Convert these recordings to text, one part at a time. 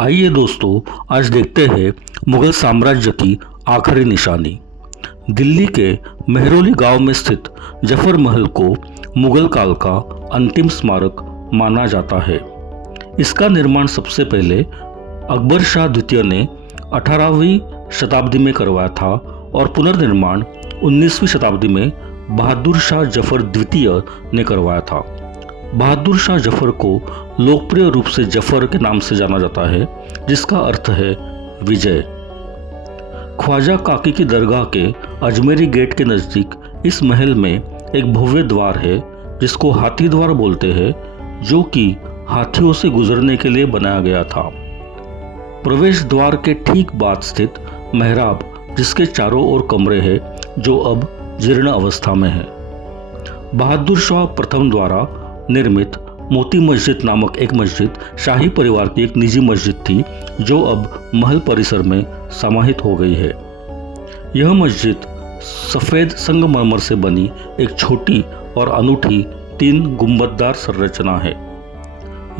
आइए दोस्तों, आज देखते हैं मुगल साम्राज्य की आखिरी निशानी। दिल्ली के मेहरौली गांव में स्थित जफर महल को मुगल काल का अंतिम स्मारक माना जाता है। इसका निर्माण सबसे पहले अकबर शाह द्वितीय ने 18वीं शताब्दी में करवाया था और पुनर्निर्माण 19वीं शताब्दी में बहादुर शाह जफर द्वितीय ने करवाया था। बहादुर शाह जफर को लोकप्रिय रूप से जफर के नाम से जाना जाता है, जिसका अर्थ है विजय। ख्वाजा काकी की दरगाह के अजमेरी गेट के नज़दीक इस महल में एक भव्य द्वार है जिसको हाथी द्वार बोलते हैं, जो कि हाथियों से गुजरने के लिए बनाया गया था। प्रवेश द्वार के ठीक बाद स्थित मेहराब, जिसके चारों ओर कमरे हैं, जो अब जीर्ण अवस्था में है। बहादुर शाह प्रथम द्वारा निर्मित मोती मस्जिद नामक एक मस्जिद शाही परिवार की एक निजी मस्जिद थी, जो अब महल परिसर में समाहित हो गई है। यह मस्जिद सफ़ेद संगमरमर से बनी एक छोटी और अनूठी 3 गुंबददार संरचना है।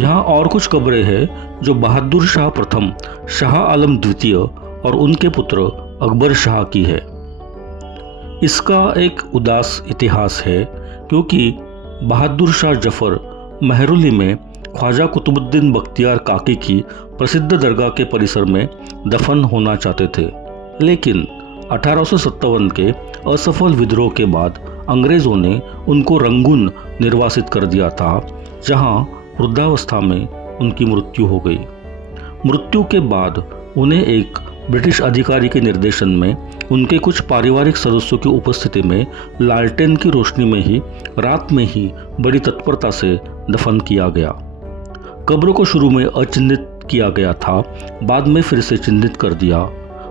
यहाँ और कुछ कब्रें हैं जो बहादुर शाह प्रथम, शाह आलम द्वितीय और उनके पुत्र अकबर शाह की है। इसका एक उदास इतिहास है, क्योंकि बहादुर शाह जफर मेहरौली में ख्वाजा कुतुबुद्दीन बख्तियार काकी की प्रसिद्ध दरगाह के परिसर में दफन होना चाहते थे, लेकिन 1857 के असफल विद्रोह के बाद अंग्रेज़ों ने उनको रंगून निर्वासित कर दिया था, जहां वृद्धावस्था में उनकी मृत्यु हो गई। मृत्यु के बाद उन्हें एक ब्रिटिश अधिकारी के निर्देशन में उनके कुछ पारिवारिक सदस्यों की उपस्थिति में लालटेन की रोशनी में ही रात में ही बड़ी तत्परता से दफन किया गया। कब्र को शुरू में अचिन्हित किया गया था, बाद में फिर से चिन्हित कर दिया।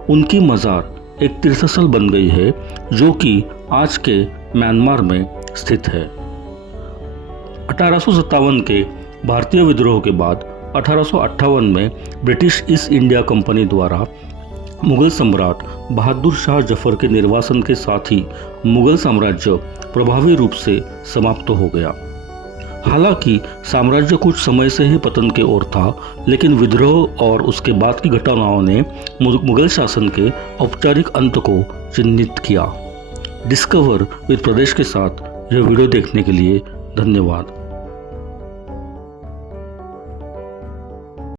उनकी मज़ार एक तीर्थस्थल बन गई है, जो कि आज के म्यांमार में स्थित है। 1857 के भारतीय विद्रोह के बाद 1858 में ब्रिटिश ईस्ट इंडिया कंपनी द्वारा मुगल सम्राट बहादुर शाह जफर के निर्वासन के साथ ही मुगल साम्राज्य प्रभावी रूप से समाप्त हो गया। हालांकि साम्राज्य कुछ समय से ही पतन के ओर था, लेकिन विद्रोह और उसके बाद की घटनाओं ने मुगल शासन के औपचारिक अंत को चिन्हित किया। डिस्कवर विद प्रदेश के साथ यह वीडियो देखने के लिए धन्यवाद।